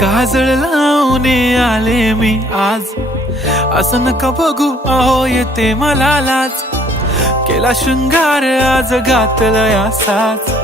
काजळ लावणे आले मी आज असं नका बघू आहो येते मला लाज केला शृंगार आज गातल असाच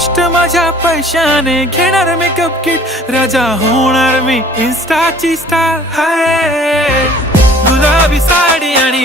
कष्ट माझ्या पैशाने घेणार मेकअप किट राजा होणार मी इन्स्टाची स्टार हाय गुलाबी साडी आणि